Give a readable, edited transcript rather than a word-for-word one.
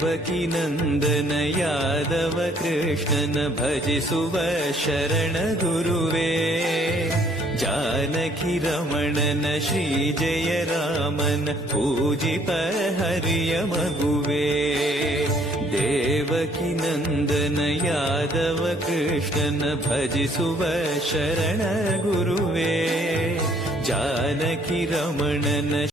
ದೇವಕಿ ನಂದನ ಯಾದವ ಕೃಷ್ಣನ ಭಜಿಸುವ ಶರಣ ಗುರುವೇ. ಜಾನಕಿ ರಮಣನ ಶ್ರೀ ಜಯ ರಾಮನ ಪೂಜಿಪ ಹರಿಯ ಮಗುವೇ. ದೇವಕಿ ನಂದನ ಯಾದವ ಕೃಷ್ಣನ ಭಜಿಸುವ ಶರಣ ಗುರುವೇ. ಜಾನಕಿ ರಮಣನ